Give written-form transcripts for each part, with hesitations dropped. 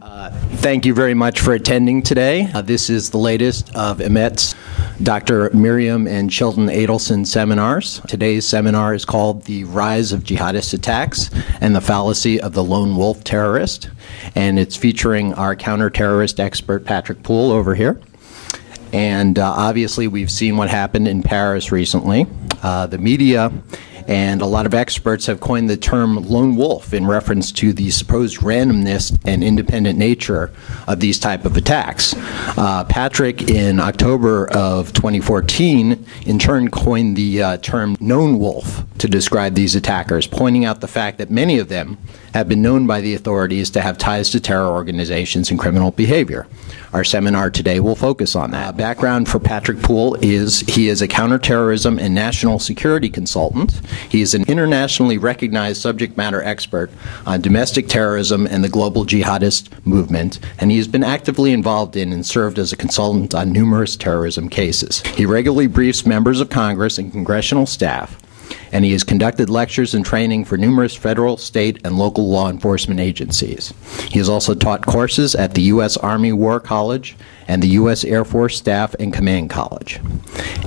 Thank you very much for attending today. This is the latest of Emmet's Dr. Miriam and Sheldon Adelson seminars. Today's seminar is called The Rise of Jihadist Attacks and the Fallacy of the Lone Wolf Terrorist, and it's featuring our counterterrorist expert Patrick Poole over here. And obviously we've seen what happened in Paris recently. The media and a lot of experts have coined the term lone wolf in reference to the supposed randomness and independent nature of these type of attacks. Patrick, in October of 2014, in turn coined the term known wolf to describe these attackers, pointing out the fact that many of them have been known by the authorities to have ties to terror organizations and criminal behavior. Our seminar today will focus on that. Background for Patrick Poole is he is a counterterrorism and national security consultant. He is an internationally recognized subject matter expert on domestic terrorism and the global jihadist movement, and he has been actively involved in and served as a consultant on numerous terrorism cases. He regularly briefs members of Congress and congressional staff, and he has conducted lectures and training for numerous federal, state, and local law enforcement agencies. He has also taught courses at the U.S. Army War College and the U.S. Air Force Staff and Command College.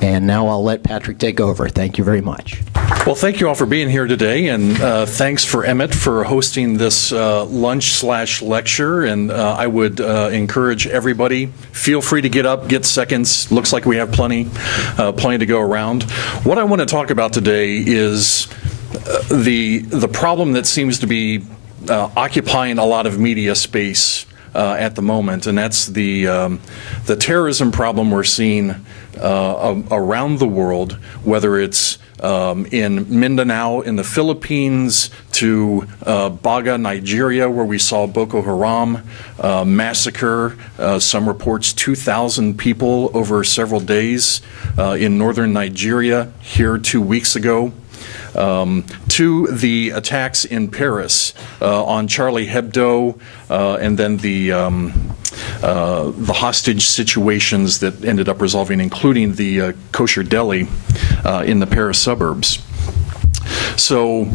And now I'll let Patrick take over. Thank you very much. Well, thank you all for being here today, and thanks for Emmet for hosting this lunch/lecture. And I would encourage everybody, feel free to get up, get seconds. Looks like we have plenty to go around. What I want to talk about today is the problem that seems to be occupying a lot of media space at the moment, and that's the terrorism problem we're seeing around the world, whether it's in Mindanao in the Philippines to Baga, Nigeria, where we saw Boko Haram massacre, some reports 2,000 people over several days in northern Nigeria here 2 weeks ago. To the attacks in Paris on Charlie Hebdo, and then the hostage situations that ended up resolving, including the kosher deli in the Paris suburbs. So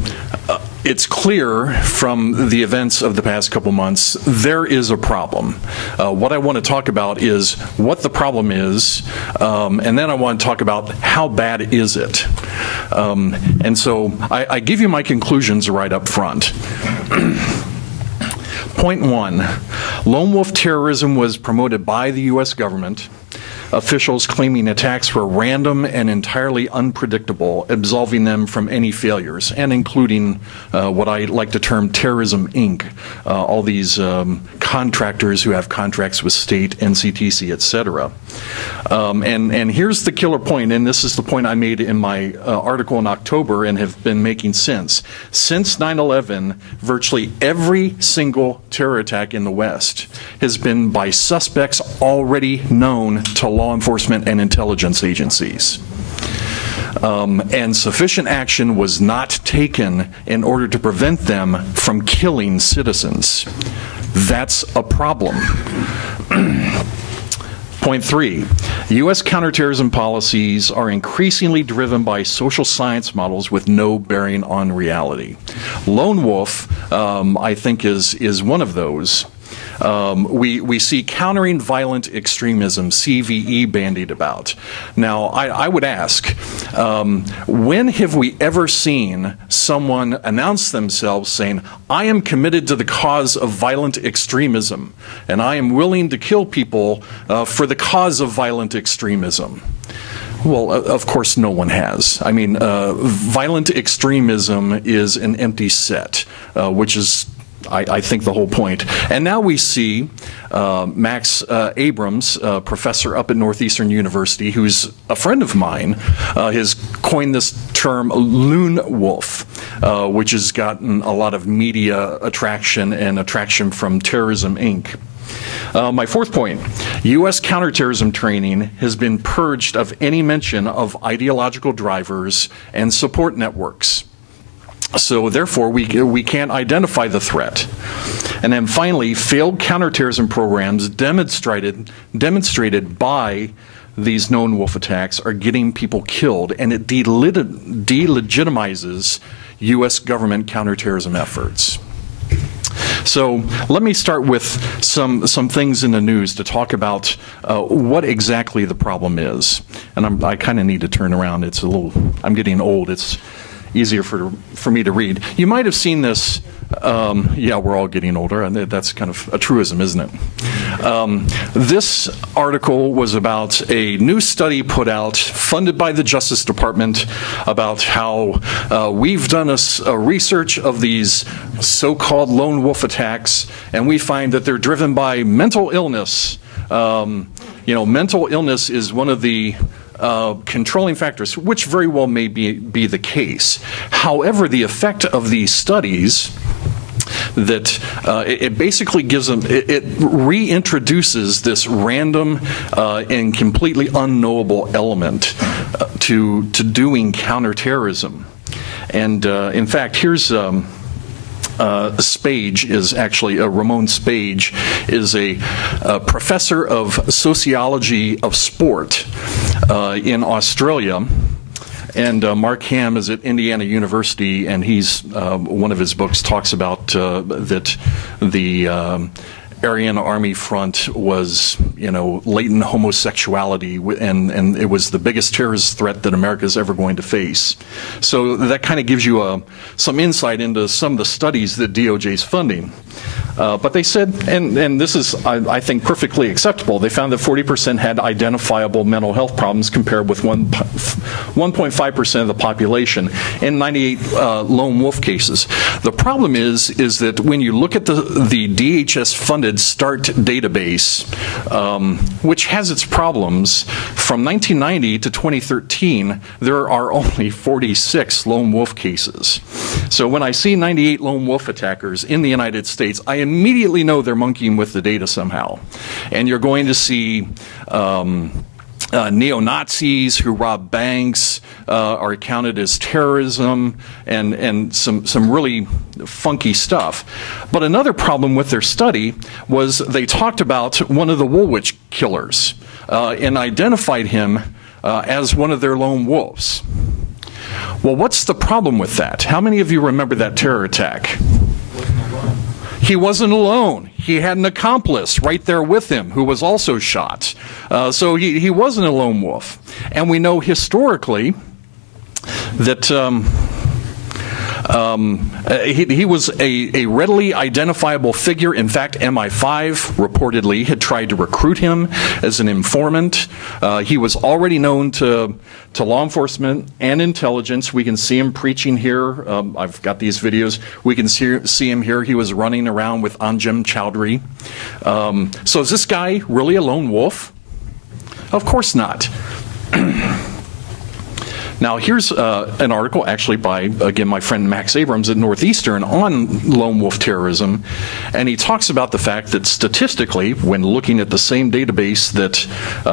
it's clear from the events of the past couple months there is a problem. What I want to talk about is what the problem is, and then I want to talk about how bad is it. And so I give you my conclusions right up front. Point one, lone wolf terrorism was promoted by the U.S. government. Officials claiming attacks were random and entirely unpredictable, absolving them from any failures, and including what I like to term Terrorism, Inc., all these contractors who have contracts with state, NCTC, etc. And here's the killer point, and this is the point I made in my article in October and have been making since. Since 9/11, virtually every single terror attack in the West has been by suspects already known to law enforcement and intelligence agencies. And sufficient action was not taken in order to prevent them from killing citizens. That's a problem. Point three, U.S. counterterrorism policies are increasingly driven by social science models with no bearing on reality. Lone wolf, I think, is one of those. We see countering violent extremism, CVE, bandied about. Now, I would ask, when have we ever seen someone announce themselves saying, I am committed to the cause of violent extremism, and I am willing to kill people for the cause of violent extremism? Well, of course no one has. I mean, violent extremism is an empty set, which is I think the whole point. And now we see Max Abrams, professor up at Northeastern University, who's a friend of mine, has coined this term loon wolf, which has gotten a lot of media attraction and attraction from Terrorism, Inc. My fourth point, U.S. counterterrorism training has been purged of any mention of ideological drivers and support networks. So therefore, we can't identify the threat. And then finally, failed counterterrorism programs demonstrated by these known wolf attacks are getting people killed, and it delegitimizes U.S. government counterterrorism efforts. So let me start with some things in the news to talk about what exactly the problem is. And I kind of need to turn around. It's a little, I'm getting old. It's easier for me to read. You might have seen this. Yeah, we're all getting older, and that's kind of a truism, isn't it? This article was about a new study put out, funded by the Justice Department, about how we've done a research of these so-called lone wolf attacks, and we find that they're driven by mental illness. You know, mental illness is one of the controlling factors, which very well may be the case. However, the effect of these studies that it basically gives them, it reintroduces this random and completely unknowable element to doing counterterrorism. And in fact, here's Spage is actually, Ramon Spage is a professor of sociology of sport in Australia. And Mark Ham is at Indiana University, and he's one of his books talks about that the Aryan Army Front was, you know, latent homosexuality, and it was the biggest terrorist threat that America's ever going to face. So that kind of gives you some insight into some of the studies that DOJ's funding. But they said, and this is, I think, perfectly acceptable, they found that 40% had identifiable mental health problems compared with 1.5% of the population in 98 lone wolf cases. The problem is that when you look at the DHS-funded START database, which has its problems, from 1990 to 2013, there are only 46 lone wolf cases. So when I see 98 lone wolf attackers in the United States, I immediately know they're monkeying with the data somehow. And you're going to see neo-Nazis who rob banks are counted as terrorism, and some really funky stuff. But another problem with their study was they talked about one of the Woolwich killers and identified him as one of their lone wolves. Well, what's the problem with that? How many of you remember that terror attack? He wasn't alone. He had an accomplice right there with him who was also shot. So he wasn't a lone wolf. And we know historically that he was a readily identifiable figure. In fact, MI5 reportedly had tried to recruit him as an informant. He was already known to law enforcement and intelligence. We can see him preaching here. I've got these videos. We can see him here. He was running around with Anjem Chowdhury. So is this guy really a lone wolf? Of course not. Now, here's an article actually by, again, my friend Max Abrams at Northeastern on lone wolf terrorism, and he talks about the fact that statistically, when looking at the same database that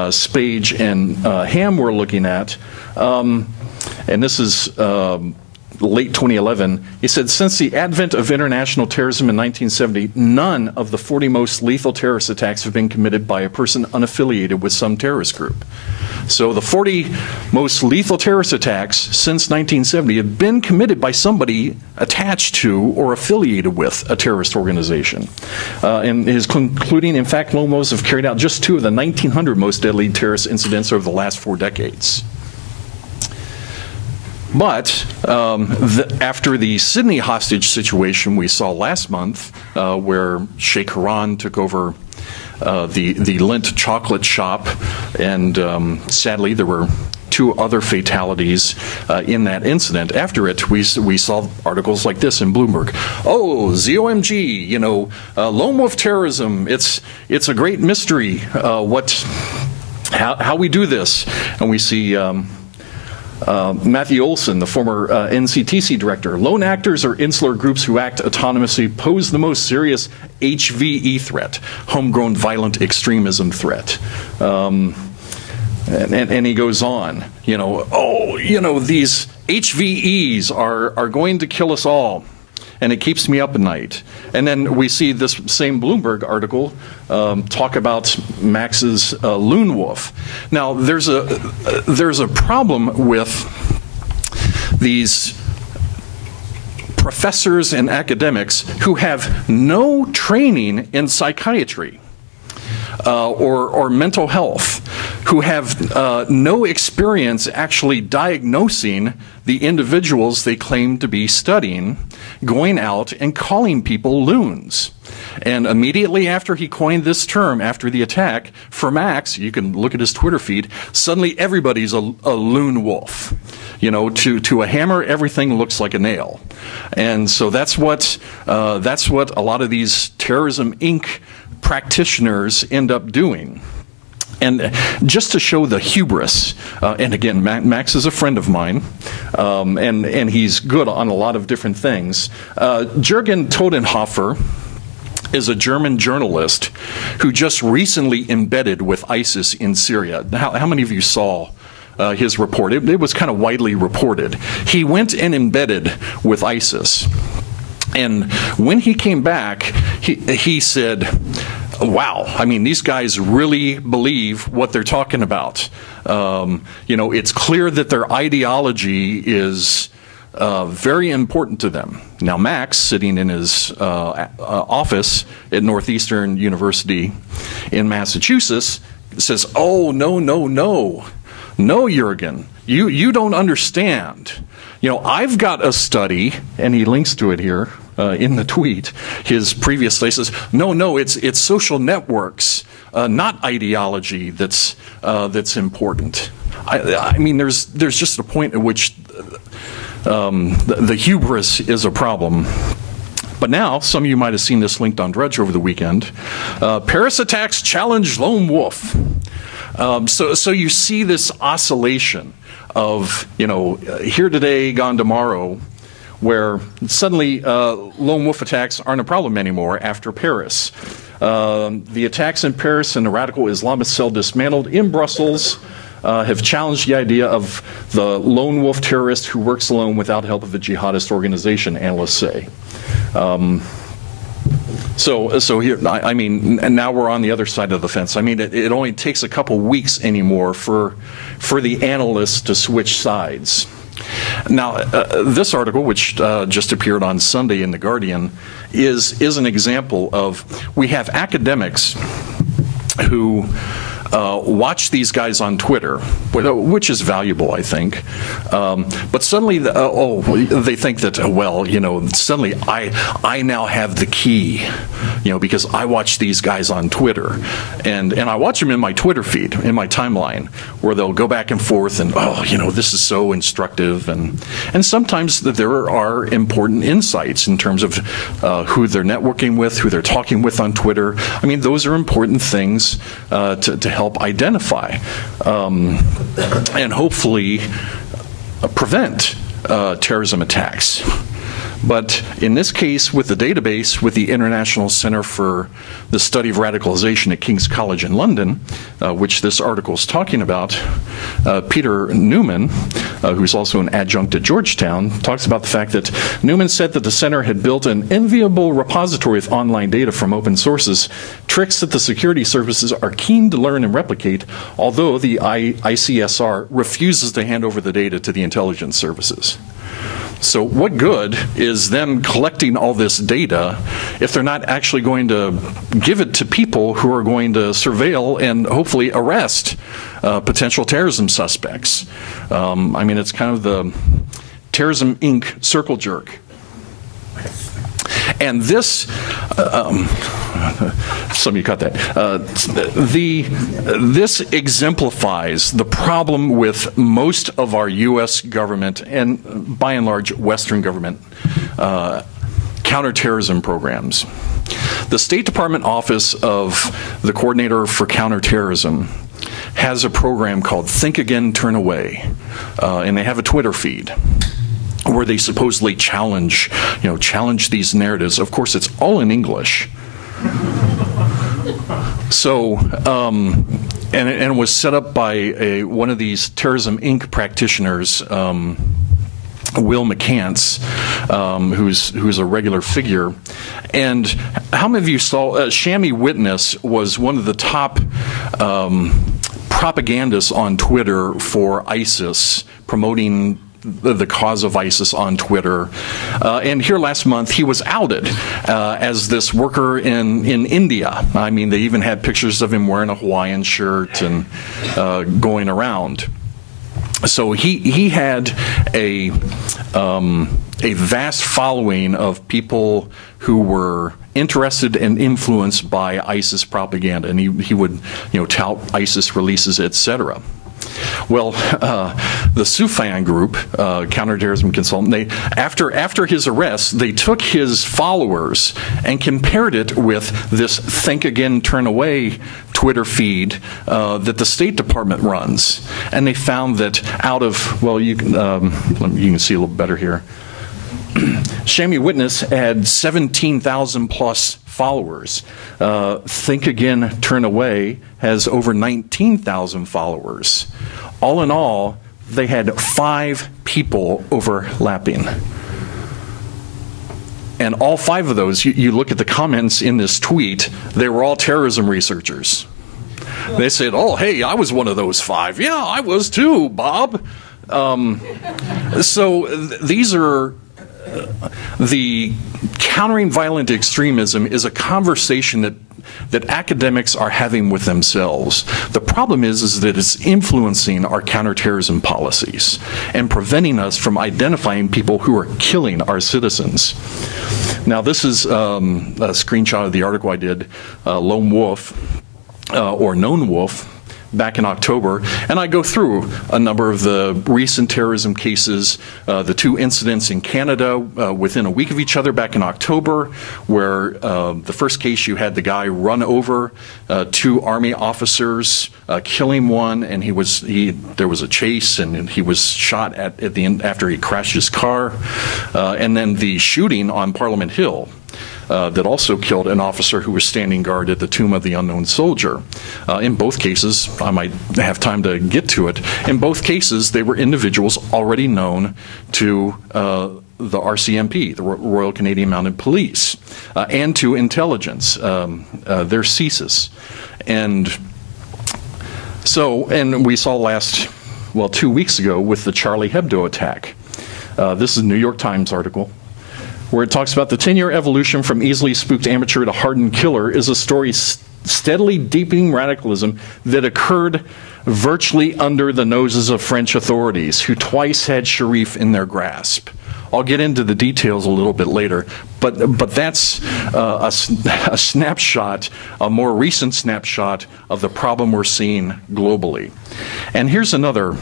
Spage and Ham were looking at, and this is late 2011, he said, since the advent of international terrorism in 1970, none of the 40 most lethal terrorist attacks have been committed by a person unaffiliated with some terrorist group. So the 40 most lethal terrorist attacks since 1970 have been committed by somebody attached to or affiliated with a terrorist organization. And his concluding, in fact, lone wolves have carried out just 2 of the 1,900 most deadly terrorist incidents over the last 4 decades. But after the Sydney hostage situation we saw last month, where Sheikh Haran took over the Lindt chocolate shop, and sadly there were 2 other fatalities in that incident. After it, we saw articles like this in Bloomberg. Oh, ZOMG, you know, lone wolf terrorism, it's a great mystery how we do this. And we see Matthew Olson, the former NCTC director. Lone actors or insular groups who act autonomously pose the most serious HVE threat, homegrown violent extremism threat. And he goes on, you know, oh, you know, these HVEs are going to kill us all. And it keeps me up at night. And then we see this same Bloomberg article talk about Max's loon wolf. Now, there's a problem with these professors and academics who have no training in psychiatry or mental health, who have no experience actually diagnosing the individuals they claim to be studying, going out and calling people loons. And immediately after he coined this term, after the attack, for Max, you can look at his Twitter feed, suddenly everybody's a loon wolf. You know, to a hammer, everything looks like a nail. And so that's what a lot of these Terrorism, Inc. practitioners end up doing. And just to show the hubris, and again, Max is a friend of mine, and he's good on a lot of different things. Jürgen Todenhofer is a German journalist who just recently embedded with ISIS in Syria. How many of you saw his report? It was kind of widely reported. He went and embedded with ISIS. And when he came back, he said, wow, I mean, these guys really believe what they're talking about. You know, it's clear that their ideology is very important to them. Now, Max, sitting in his office at Northeastern University in Massachusetts, says, oh, no, no, no. No, Jürgen, you don't understand. You know, I've got a study, and he links to it here in the tweet. His previous study says, no, it's social networks, not ideology that's important. I mean, there's just a point at which the hubris is a problem. But now, some of you might have seen this linked on Drudge over the weekend. Paris attacks challenge lone wolf. So you see this oscillation of, you know, here today, gone tomorrow, where suddenly lone wolf attacks aren't a problem anymore after Paris. The attacks in Paris and the radical Islamist cell dismantled in Brussels have challenged the idea of the lone wolf terrorist who works alone without help of a jihadist organization, analysts say. So here, I mean, and now we're on the other side of the fence. I mean, it only takes a couple weeks anymore for the analysts to switch sides. Now, this article, which just appeared on Sunday in The Guardian, is an example of, we have academics who watch these guys on Twitter, which is valuable, I think. But suddenly, they think that, well, you know, suddenly I now have the key, you know, because I watch these guys on Twitter. And I watch them in my Twitter feed, in my timeline, where they'll go back and forth and, oh, you know, this is so instructive. And sometimes there are important insights in terms of who they're networking with, who they're talking with on Twitter. I mean, those are important things to help identify and hopefully prevent terrorism attacks. But in this case, with the database, with the International Center for the Study of Radicalization at King's College in London, which this article is talking about, Peter Newman, who's also an adjunct at Georgetown, talks about the fact that Newman said that the center had built an enviable repository of online data from open sources, tricks that the security services are keen to learn and replicate, although the ICSR refuses to hand over the data to the intelligence services. So what good is them collecting all this data if they're not actually going to give it to people who are going to surveil and hopefully arrest potential terrorism suspects? I mean, it's kind of the Terrorism, Inc. circle jerk. And this, some of you caught that. This exemplifies the problem with most of our U.S. government and, by and large, Western government counterterrorism programs. The State Department Office of the Coordinator for Counterterrorism has a program called Think Again, Turn Away, and they have a Twitter feed where they supposedly challenge these narratives. Of course, it's all in English. So, and it was set up by one of these Terrorism, Inc. practitioners, Will McCants, who's a regular figure. And how many of you saw, Shammy Witness was one of the top propagandists on Twitter for ISIS, promoting the cause of ISIS on Twitter. And here last month, he was outed as this worker in India. I mean, they even had pictures of him wearing a Hawaiian shirt and going around. So he had a vast following of people who were interested and influenced by ISIS propaganda, and he would, tout ISIS releases, etc. Well, the Sufyan group, counterterrorism consultant, after his arrest, they took his followers and compared it with this "think again, turn away" Twitter feed that the State Department runs, and they found that out of, well, you can see a little better here. Shami Witness had 17,000 plus followers. Think Again, Turn Away has over 19,000 followers. All in all, they had 5 people overlapping. And all 5 of those, you look at the comments in this tweet, they were all terrorism researchers. They said, "Oh, hey, I was one of those 5. Yeah, I was too, Bob." So these are the countering violent extremism is a conversation that academics are having with themselves. The problem is that it's influencing our counterterrorism policies and preventing us from identifying people who are killing our citizens. Now, this is a screenshot of the article I did, Lone Wolf, or Known Wolf, back in October, and I go through a number of the recent terrorism cases, the 2 incidents in Canada within a week of each other back in October, where the first case you had the guy run over 2 Army officers, killing one, and there was a chase, and he was shot at the end after he crashed his car, and then the shooting on Parliament Hill. That also killed an officer who was standing guard at the Tomb of the Unknown Soldier. In both cases, I might have time to get to it, in both cases they were individuals already known to the RCMP, the Royal Canadian Mounted Police, and to intelligence, their CSIS. And we saw 2 weeks ago with the Charlie Hebdo attack. This is a New York Times article, where it talks about the 10-year evolution from easily spooked amateur to hardened killer is a story steadily deepening radicalism that occurred virtually under the noses of French authorities, who twice had Sharif in their grasp. I'll get into the details a little bit later, but that's a snapshot, a more recent snapshot of the problem we're seeing globally. And here's another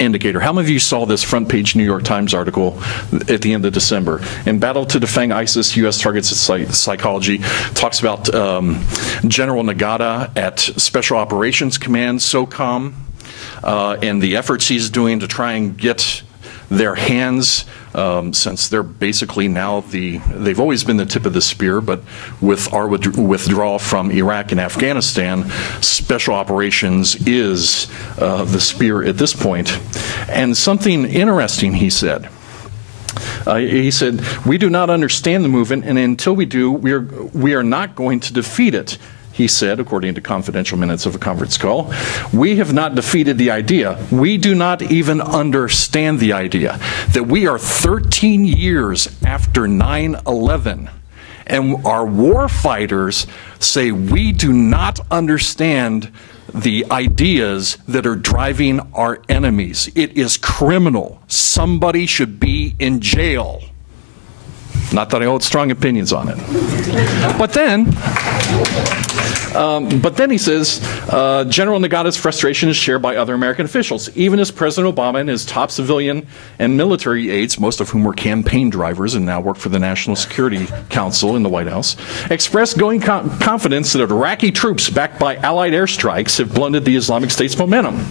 indicator. How many of you saw this front page New York Times article at the end of December? In Battle to Defend ISIS, U.S. Targets its Psychology, talks about General Nagata at Special Operations Command, SOCOM, and the efforts he's doing to try and get their hands, since they're basically now they've always been the tip of the spear, but with our withdrawal from Iraq and Afghanistan, special operations is the spear at this point. And something interesting he said. He said, "We do not understand the movement, and until we do, we are not going to defeat it." He said, according to confidential minutes of a conference call, "We have not defeated the idea. We do not even understand the idea that we are 13 years after 9/11, and our war fighters say we do not understand the ideas that are driving our enemies. It is criminal. Somebody should be in jail." Not that I hold strong opinions on it. But then he says, General Nagata's frustration is shared by other American officials, even as President Obama and his top civilian and military aides, most of whom were campaign drivers and now work for the National Security Council in the White House, expressed growing confidence that Iraqi troops backed by Allied airstrikes have blunted the Islamic State's momentum.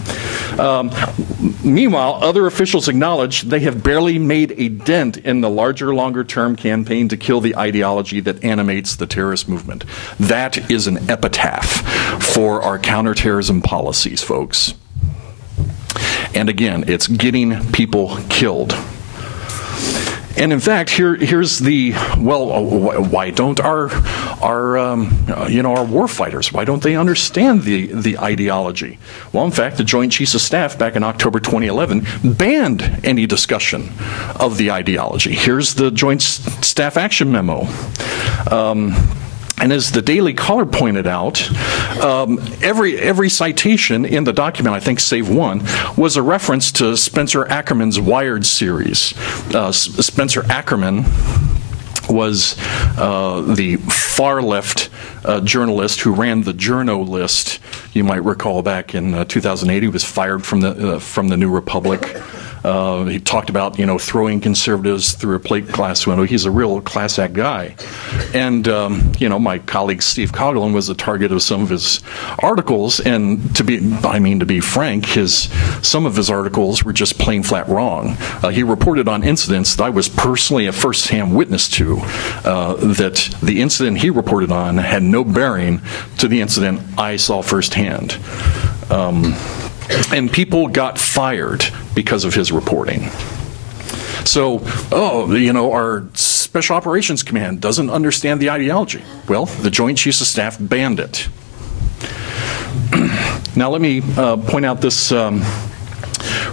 Meanwhile, other officials acknowledge they have barely made a dent in the larger, longer-term campaign to kill the ideology that animates the terrorist movement. That is an epitaph for our counterterrorism policies, folks. And again, it's getting people killed. And in fact, here's the, well, why don't our war fighters, why don't they understand the ideology? Well, in fact, the Joint Chiefs of Staff back in October 2011 banned any discussion of the ideology. Here's the Joint Staff Action Memo. And as the Daily Caller pointed out, every citation in the document, I think save one, was a reference to Spencer Ackerman's Wired series. Spencer Ackerman was the far-left journalist who ran the Journo list. You might recall back in 2008, he was fired from the New Republic. He talked about, throwing conservatives through a plate glass window. He's a real class act guy. And, my colleague Steve Coughlin was the target of some of his articles. And to be frank, some of his articles were just plain flat wrong. He reported on incidents that I was personally a first-hand witness to, that the incident he reported on had no bearing to the incident I saw firsthand. And people got fired because of his reporting. So, our Special Operations Command doesn't understand the ideology. Well, the Joint Chiefs of Staff banned it. Now let me point out this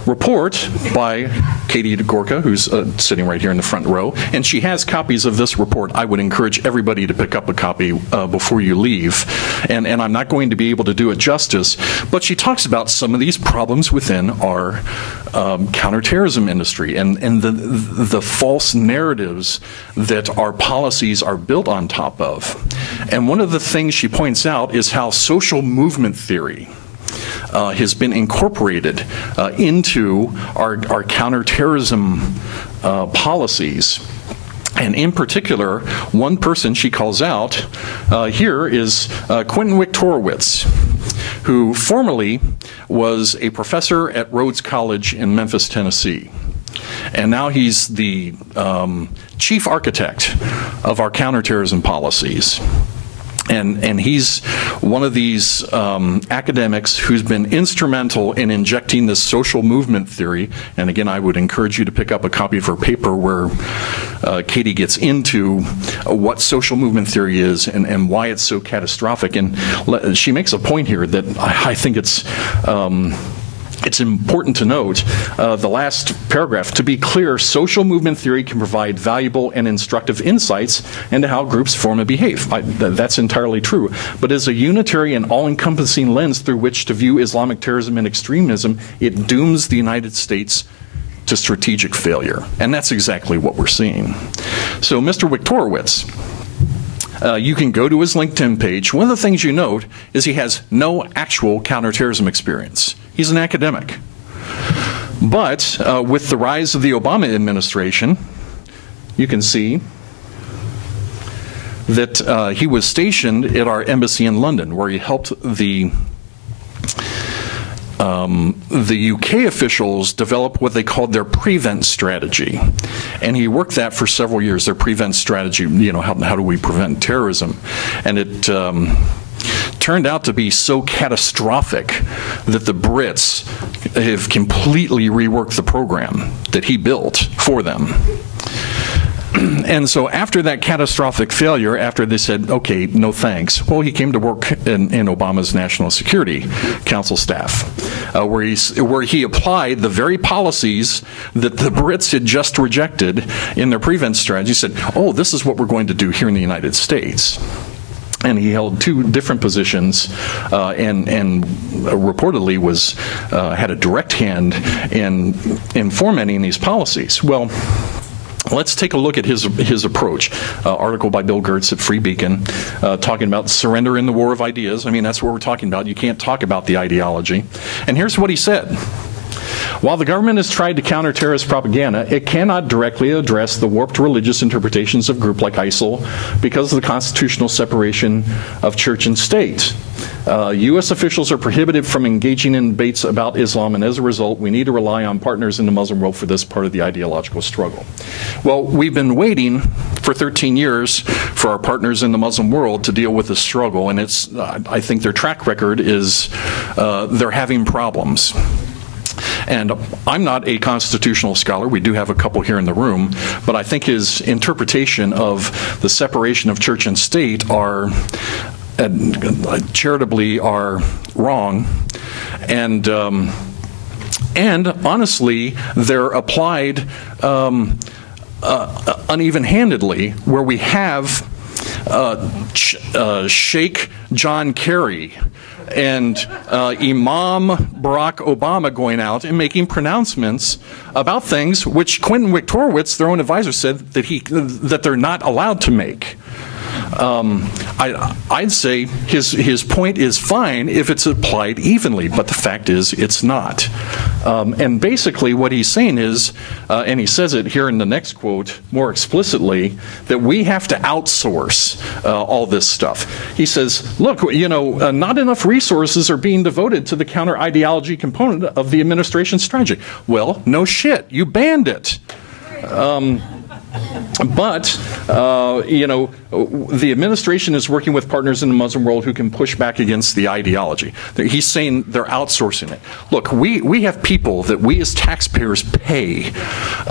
report by Katie DeGorka, who's sitting right here in the front row, and she has copies of this report. I would encourage everybody to pick up a copy before you leave, and I'm not going to be able to do it justice, but she talks about some of these problems within our counterterrorism industry and the false narratives that our policies are built on top of. And one of the things she points out is how social movement theory has been incorporated into our counterterrorism policies. And in particular, one person she calls out here is Quentin Wiktorowicz, who formerly was a professor at Rhodes College in Memphis, Tennessee. And now he's the chief architect of our counterterrorism policies. And he's one of these academics who's been instrumental in injecting this social movement theory. And again, I would encourage you to pick up a copy of her paper where Katie gets into what social movement theory is and why it's so catastrophic. And she makes a point here that I think it's important to note, the last paragraph. To be clear, social movement theory can provide valuable and instructive insights into how groups form and behave. That's entirely true. But as a unitary and all-encompassing lens through which to view Islamic terrorism and extremism, it dooms the United States to strategic failure. And that's exactly what we're seeing. So Mr. Wiktorowicz, you can go to his LinkedIn page. One of the things you note is he has no actual counterterrorism experience. He's an academic. But with the rise of the Obama administration, you can see that he was stationed at our embassy in London, where he helped the UK officials develop what they called their prevent strategy. And he worked that for several years, their prevent strategy, how do we prevent terrorism? And it turned out to be so catastrophic that the Brits have completely reworked the program that he built for them. And so after that catastrophic failure, after they said, okay, no thanks, well, he came to work in Obama's National Security Council staff, where he applied the very policies that the Brits had just rejected in their prevent strategy. He said, oh, this is what we're going to do here in the United States. And he held two different positions, and reportedly had a direct hand in fomenting these policies. Well, let's take a look at his approach. Article by Bill Gertz at Free Beacon, talking about surrender in the war of ideas. I mean, that's what we're talking about. You can't talk about the ideology. And here's what he said. While the government has tried to counter terrorist propaganda, it cannot directly address the warped religious interpretations of a group like ISIL because of the constitutional separation of church and state. U.S. officials are prohibited from engaging in debates about Islam, and as a result, we need to rely on partners in the Muslim world for this part of the ideological struggle. Well, we've been waiting for 13 years for our partners in the Muslim world to deal with this struggle, and I think their track record is they're having problems. And I'm not a constitutional scholar. We do have a couple here in the room. But I think his interpretation of the separation of church and state are charitably are wrong. And honestly, they're applied uneven-handedly, where we have Sheikh John Kerry and Imam Barack Obama going out and making pronouncements about things which Quentin Wiktorowicz, their own advisor, said that they're not allowed to make. I'd say his point is fine if it's applied evenly, but the fact is it's not. And basically what he's saying is, and he says it here in the next quote more explicitly, that we have to outsource all this stuff. He says, look, you know, not enough resources are being devoted to the counter-ideology component of the administration's strategy. Well, no shit, you banned it. But, you know, the administration is working with partners in the Muslim world who can push back against the ideology. He's saying they're outsourcing it. Look, we have people that we as taxpayers pay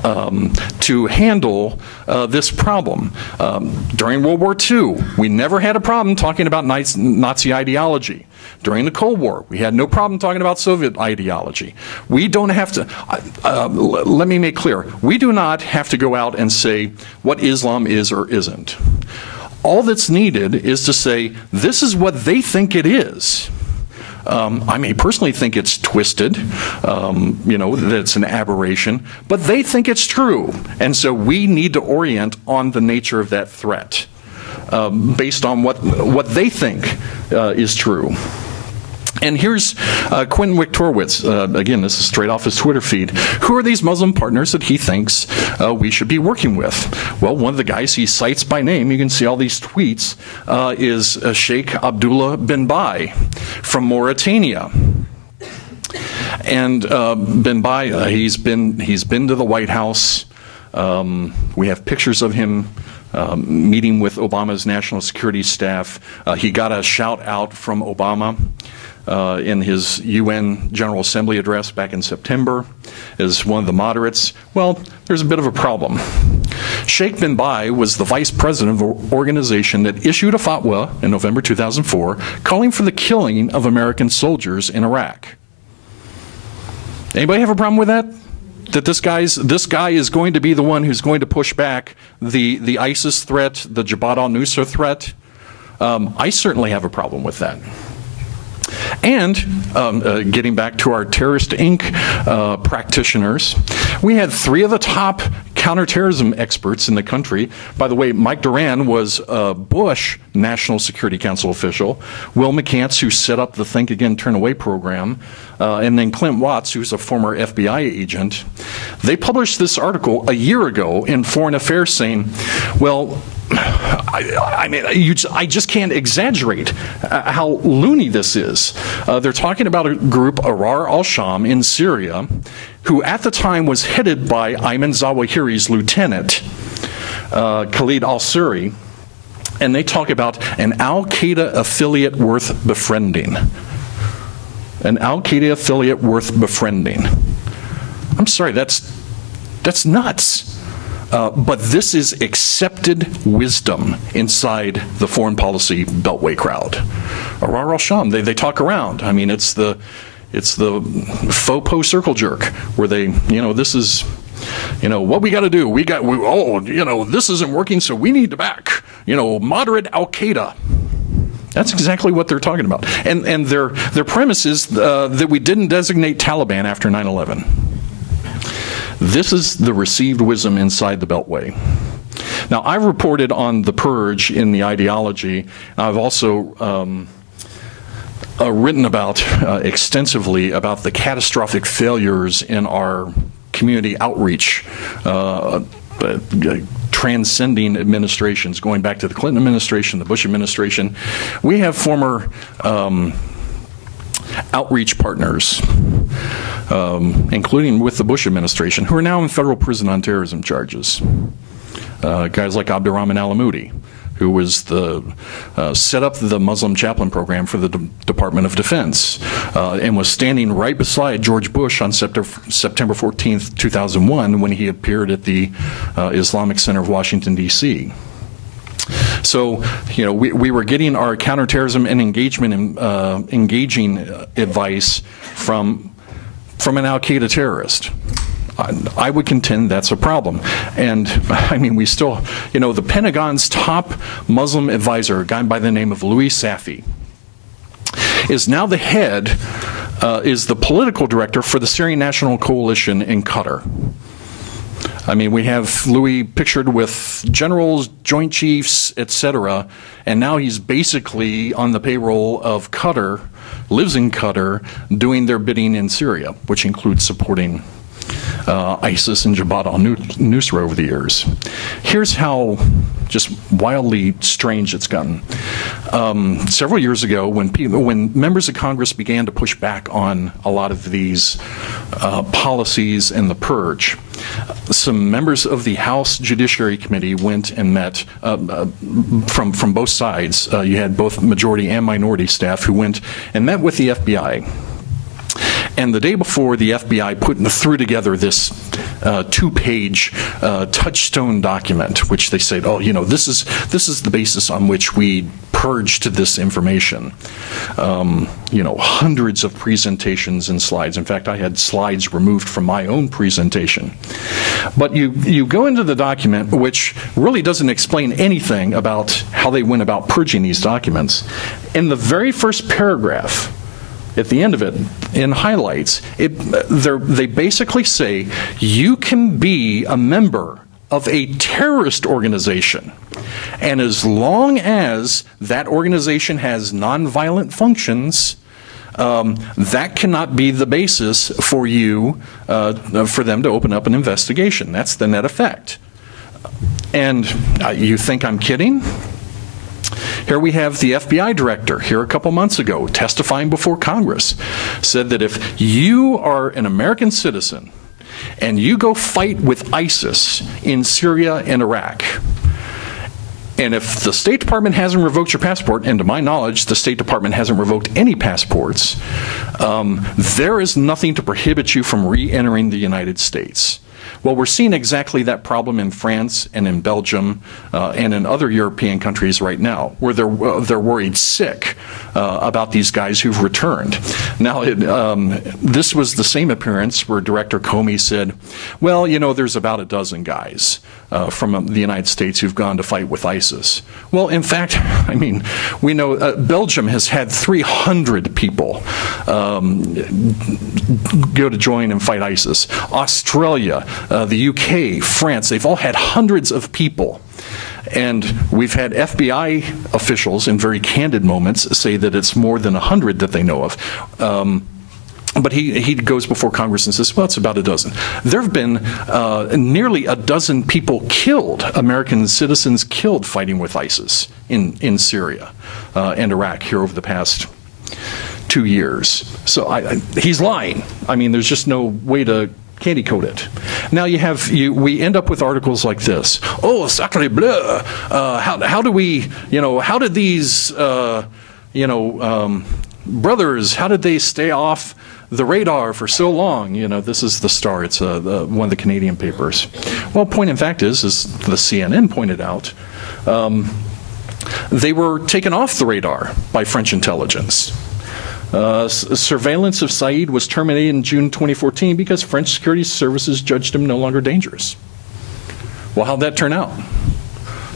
to handle this problem. During World War II, we never had a problem talking about Nazi ideology. During the Cold War, we had no problem talking about Soviet ideology. We don't have to, let me make clear, we do not have to go out and say what Islam is or isn't. All that's needed is to say, this is what they think it is. I may personally think it's twisted, you know, that it's an aberration, but they think it's true. And so we need to orient on the nature of that threat based on what they think is true. And here's Quentin Wiktorowicz, again, this is straight off his Twitter feed. Who are these Muslim partners that he thinks we should be working with? Well, one of the guys he cites by name, you can see all these tweets, is Sheikh Abdullah bin Bai from Mauritania. And bin Bai, he's been to the White House. We have pictures of him meeting with Obama's national security staff. He got a shout out from Obama in his UN General Assembly address back in September as one of the moderates. Well, there's a bit of a problem. Sheikh bin Bai was the vice president of an organization that issued a fatwa in November 2004 calling for the killing of American soldiers in Iraq. Anybody have a problem with that? That this guy is going to be the one who's going to push back the ISIS threat, the Jabhat al-Nusra threat? I certainly have a problem with that. And getting back to our Terrorist Inc. Practitioners, we had 3 of the top counterterrorism experts in the country. By the way, Mike Duran was a Bush National Security Council official, Will McCants, who set up the Think Again, Turn Away program, and then Clint Watts, who's a former FBI agent. They published this article a year ago in Foreign Affairs saying, well, I mean, I just can't exaggerate how loony this is. They're talking about a group, Ahrar al-Sham, in Syria, who at the time was headed by Ayman Zawahiri's lieutenant, Khalid al-Suri, and they talk about an al-Qaeda affiliate worth befriending. An al-Qaeda affiliate worth befriending. I'm sorry, that's nuts. But this is accepted wisdom inside the foreign policy beltway crowd. Ahrar al-Sham, they talk around. I mean, it's the faux po circle jerk where they, you know, this is, you know, what we got to do. Oh, you know, this isn't working, so we need to back, you know, moderate al-Qaeda. That's exactly what they're talking about. And their premise is that we didn't designate Taliban after 9/11. This is the received wisdom inside the Beltway. Now, I've reported on the purge in the ideology. I've also written about extensively about the catastrophic failures in our community outreach, transcending administrations, going back to the Clinton administration, the Bush administration. We have former outreach partners, including with the Bush administration, who are now in federal prison on terrorism charges. Guys like Abdurrahman Alamoudi, who was set up the Muslim chaplain program for the Department of Defense, and was standing right beside George Bush on September 14th, 2001, when he appeared at the Islamic Center of Washington, D.C. So, you know, we were getting our counterterrorism and engaging advice from an al-Qaeda terrorist. I would contend that's a problem. And I mean, we still, you know, the Pentagon's top Muslim advisor, a guy by the name of Louis Safi, is now the head, is the political director for the Syrian National Coalition in Qatar. I mean, we have Louis pictured with generals, joint chiefs, etc., and now he's basically on the payroll of Qatar, lives in Qatar, doing their bidding in Syria, which includes supporting ISIS and Jabhat al-Nusra over the years. Here's how just wildly strange it's gotten. Several years ago, when members of Congress began to push back on a lot of these policies and the purge, some members of the House Judiciary Committee went and met from both sides. You had both majority and minority staff who went and met with the FBI. And the day before, the FBI threw together this two-page touchstone document, which they said, oh, you know, this is the basis on which we purged this information. You know, hundreds of presentations and slides. In fact, I had slides removed from my own presentation. But you go into the document, which really doesn't explain anything about how they went about purging these documents. In the very first paragraph, at the end of it, in highlights, they basically say you can be a member of a terrorist organization, and as long as that organization has nonviolent functions, that cannot be the basis for for them to open up an investigation. That's the net effect. And you think I'm kidding? Here we have the FBI director here a couple months ago testifying before Congress, said that if you are an American citizen and you go fight with ISIS in Syria and Iraq, and if the State Department hasn't revoked your passport, and to my knowledge the State Department hasn't revoked any passports, there is nothing to prohibit you from re-entering the United States. Well, we're seeing exactly that problem in France and in Belgium and in other European countries right now, where they're worried sick about these guys who've returned. Now, this was the same appearance where Director Comey said, well, you know, there's about a dozen guys from the United States who've gone to fight with ISIS. Well, in fact, I mean, we know Belgium has had 300 people go to join and fight ISIS. Australia, the UK, France, they've all had hundreds of people. And we've had FBI officials in very candid moments say that it's more than 100 that they know of. But he goes before Congress and says, well, it's about a dozen. There have been nearly a dozen people killed, American citizens killed fighting with ISIS in Syria and Iraq here over the past 2 years. So he's lying. I mean, there's just no way to candy coat it. Now we end up with articles like this. Oh, sacre bleu! How do we, you know, how did these, brothers, how did they stay off the radar for so long? You know, this is the Star. It's one of the Canadian papers. Well, point in fact is the CNN pointed out, they were taken off the radar by French intelligence. Surveillance of Said was terminated in June 2014 because French security services judged him no longer dangerous. Well, how'd that turn out?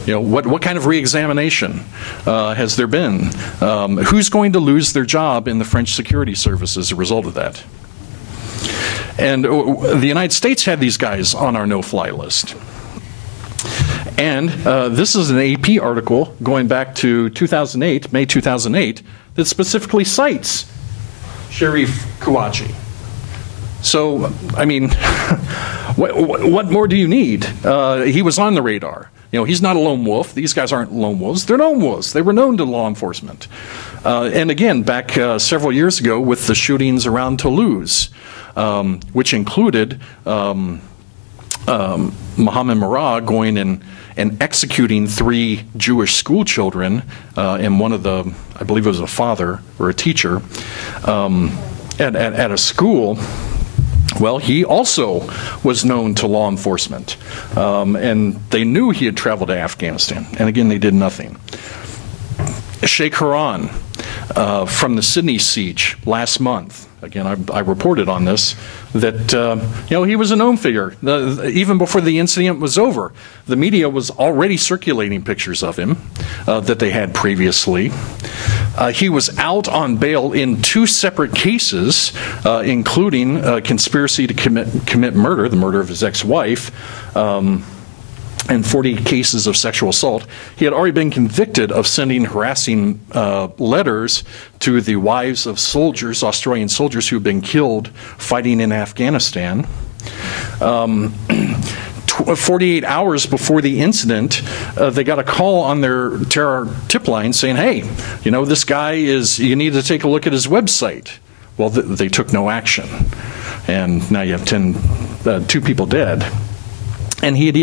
You know, what kind of re-examination has there been? Who's going to lose their job in the French security service as a result of that? And the United States had these guys on our no-fly list. And this is an AP article going back to 2008, May 2008, that specifically cites Sharif Kouachi. So, I mean, what more do you need? He was on the radar. You know, he's not a lone wolf. These guys aren't lone wolves. They're lone wolves. They were known to law enforcement. And again, back several years ago with the shootings around Toulouse, which included Mohammed Merah going and executing 3 Jewish school children, and one of the, I believe it was a father or a teacher, at a school. Well, he also was known to law enforcement, and they knew he had traveled to Afghanistan, and again, they did nothing. Sheikh Haran, from the Sydney siege last month, again, I reported on this, that he was a known figure. Even before the incident was over, the media was already circulating pictures of him that they had previously. He was out on bail in 2 separate cases, including conspiracy to commit murder, the murder of his ex-wife, and 40 cases of sexual assault. He had already been convicted of sending harassing letters to the wives of soldiers, Australian soldiers who had been killed fighting in Afghanistan. 48 hours before the incident, they got a call on their terror tip line saying, hey, this guy you need to take a look at his website. Well, they took no action. And now you have 2 people dead. And he had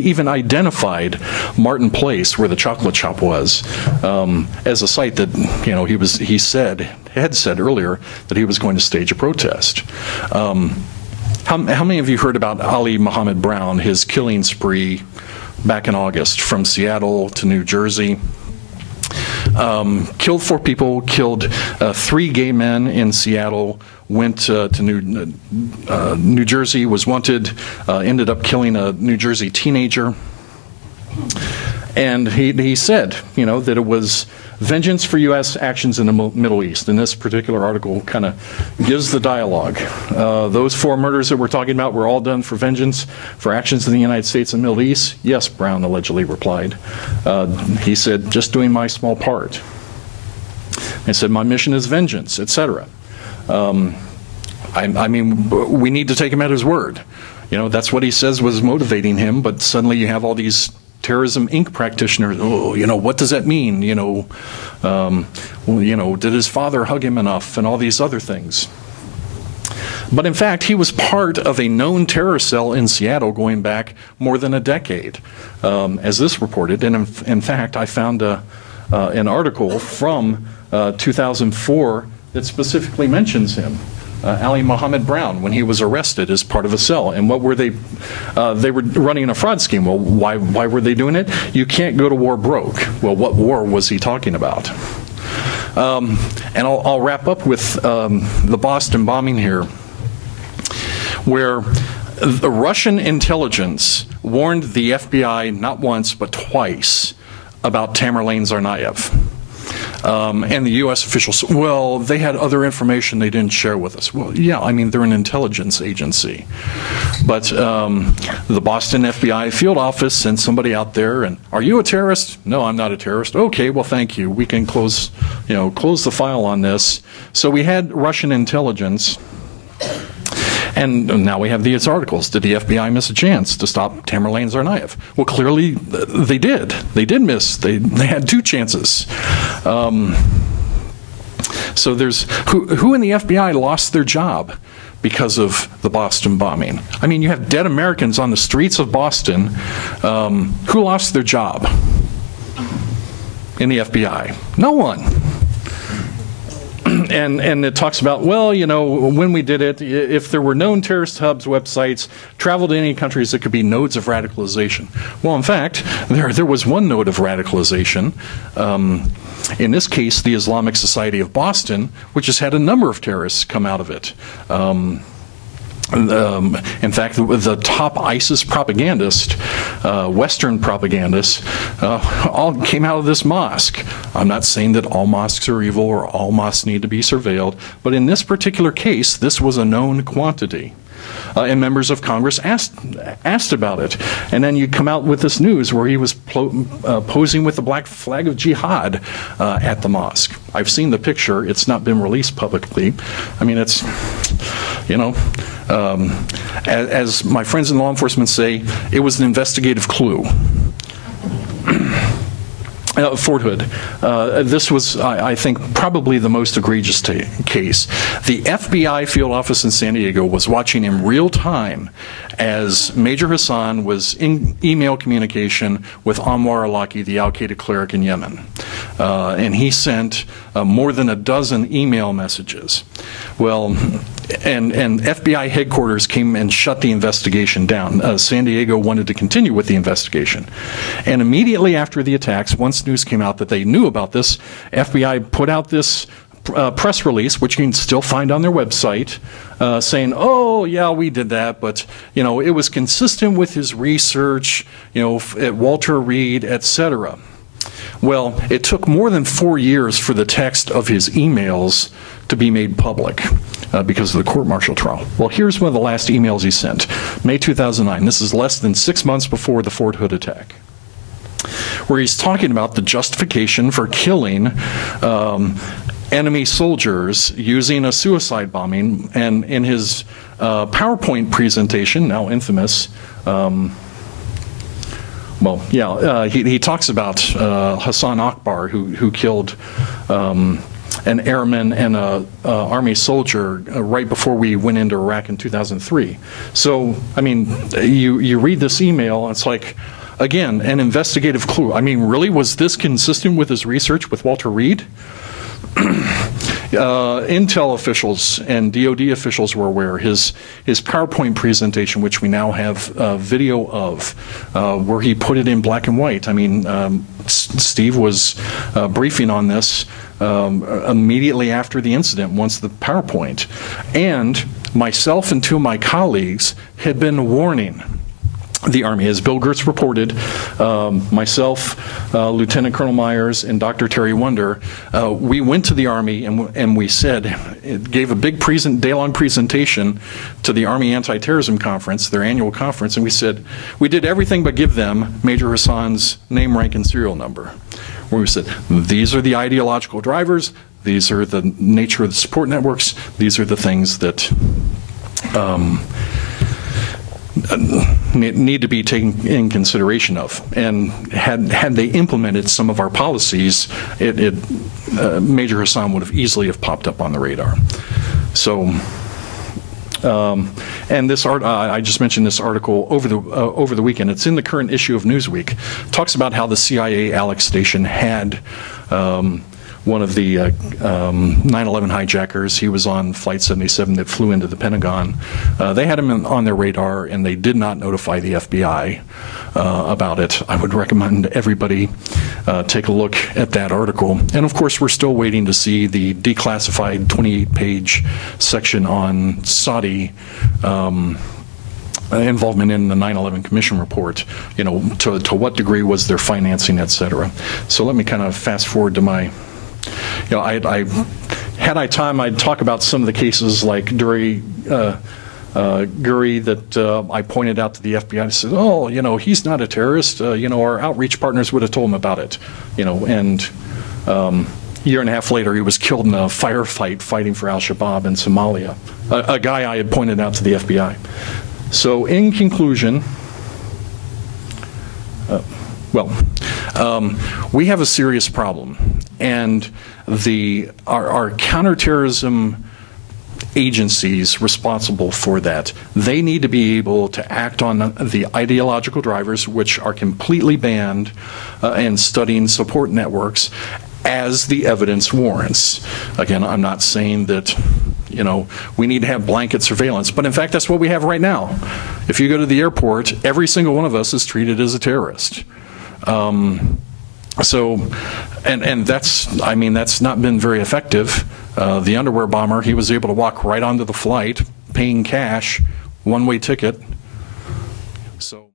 even identified Martin Place, where the chocolate shop was, as a site that he had said earlier that he was going to stage a protest. How many of you heard about Ali Muhammad Brown, his killing spree back in August from Seattle to New Jersey? Killed 4 people, killed 3 gay men in Seattle, went to New Jersey, was wanted, ended up killing a New Jersey teenager. And he said, that it was vengeance for U.S. actions in the Middle East. And this particular article kind of gives the dialogue. Those 4 murders that we're talking about were all done for vengeance for actions in the United States and Middle East. Yes, Brown allegedly replied. He said, just doing my small part. He said, my mission is vengeance, etc. I mean, we need to take him at his word. That's what he says was motivating him, but suddenly you have all these Terrorism, Inc. practitioners. Oh, what does that mean? Did his father hug him enough, and all these other things. But in fact, he was part of a known terror cell in Seattle going back more than a decade, as this reported. And in fact, I found an article from 2004 that specifically mentions him. Ali Muhammad Brown, when he was arrested as part of a cell. And what were they? They were running a fraud scheme. Well, why were they doing it? You can't go to war broke. Well, what war was he talking about? And I'll wrap up with the Boston bombing here, where the Russian intelligence warned the FBI not once but twice about Tamerlane Tsarnaev. And the U.S. officials, well, they had other information they didn't share with us. Well, yeah, I mean, they're an intelligence agency. But the Boston FBI field office sent somebody out there and, are you a terrorist? No, I'm not a terrorist. Okay, well, thank you. We can close the file on this. So we had Russian intelligence. And now we have these articles. Did the FBI miss a chance to stop Tamerlane Tsarnaev? Well, clearly they did. They did miss. They had 2 chances. So there's who in the FBI lost their job because of the Boston bombing? I mean, you have dead Americans on the streets of Boston. Who lost their job in the FBI? No one. And it talks about, well, when we did it, if there were known terrorist hubs, websites, travel to any countries that could be nodes of radicalization. Well, in fact, there was one node of radicalization. In this case, the Islamic Society of Boston, which has had a number of terrorists come out of it. In fact, the top ISIS propagandist, Western propagandists, all came out of this mosque. I'm not saying that all mosques are evil or all mosques need to be surveilled, but in this particular case, this was a known quantity. And members of Congress asked about it. And then you come out with this news where he was posing with the black flag of jihad at the mosque. I've seen the picture. It's not been released publicly. I mean, it's, as my friends in law enforcement say, it was an investigative clue. Fort Hood. This was, I think, probably the most egregious case. The FBI field office in San Diego was watching in real time as Major Hassan was in email communication with Anwar al-Awlaki, the al-Qaeda cleric in Yemen. And he sent more than a dozen email messages. Well, and FBI headquarters came and shut the investigation down. San Diego wanted to continue with the investigation. And immediately after the attacks, once news came out that they knew about this, FBI put out this press release, which you can still find on their website, saying, oh, yeah, we did that, but, you know, it was consistent with his research, you know, at Walter Reed, etc. Well, it took more than 4 years for the text of his emails to be made public because of the court-martial trial. Well, here's one of the last emails he sent, May 2009. This is less than 6 months before the Fort Hood attack, where he's talking about the justification for killing enemy soldiers using a suicide bombing. And in his PowerPoint presentation, now infamous, he talks about Hassan Akbar, who killed an airman and an Army soldier right before we went into Iraq in 2003. So, I mean, you read this email, and it's like, again, an investigative clue. I mean, really, was this consistent with his research with Walter Reed? Intel officials and DoD officials were aware. His PowerPoint presentation, which we now have video of, where he put it in black and white. I mean, Steve was briefing on this immediately after the incident, once the PowerPoint. And myself and two of my colleagues had been warning the Army. As Bill Gertz reported, myself, Lieutenant Colonel Myers, and Dr. Terry Wonder, we went to the Army and we said, it gave a big day-long presentation to the Army Anti-Terrorism Conference, their annual conference, and we said, we did everything but give them Major Hassan's name, rank, and serial number. Where we said, these are the ideological drivers, these are the nature of the support networks, these are the things that need to be taken in consideration of. And had they implemented some of our policies, Major Hassan would have easily have popped up on the radar. So, and this I just mentioned this article over the weekend. It's in the current issue of Newsweek. It talks about how the CIA Alex station had one of the 9/11 hijackers. He was on Flight 77 that flew into the Pentagon. They had him on their radar, and they did not notify the FBI about it. I would recommend everybody take a look at that article. And of course, we're still waiting to see the declassified 28-page section on Saudi involvement in the 9/11 Commission report, you know, to what degree was their financing, et cetera. So let me kind of fast forward to my, you know, had I time, I'd talk about some of the cases like Guri that I pointed out to the FBI. I said, oh, you know, he's not a terrorist. You know, our outreach partners would have told him about it. You know, and a year and a half later, he was killed in a firefight fighting for al-Shabaab in Somalia. A guy I had pointed out to the FBI. So in conclusion, we have a serious problem, and our counterterrorism agencies responsible for that, they need to be able to act on the ideological drivers, which are completely banned, and studying support networks as the evidence warrants. Again, I'm not saying that, you know, we need to have blanket surveillance, but in fact that's what we have right now. If you go to the airport, every single one of us is treated as a terrorist. So, and that's, I mean, that's not been very effective. The underwear bomber, he was able to walk right onto the flight, paying cash, one-way ticket. So.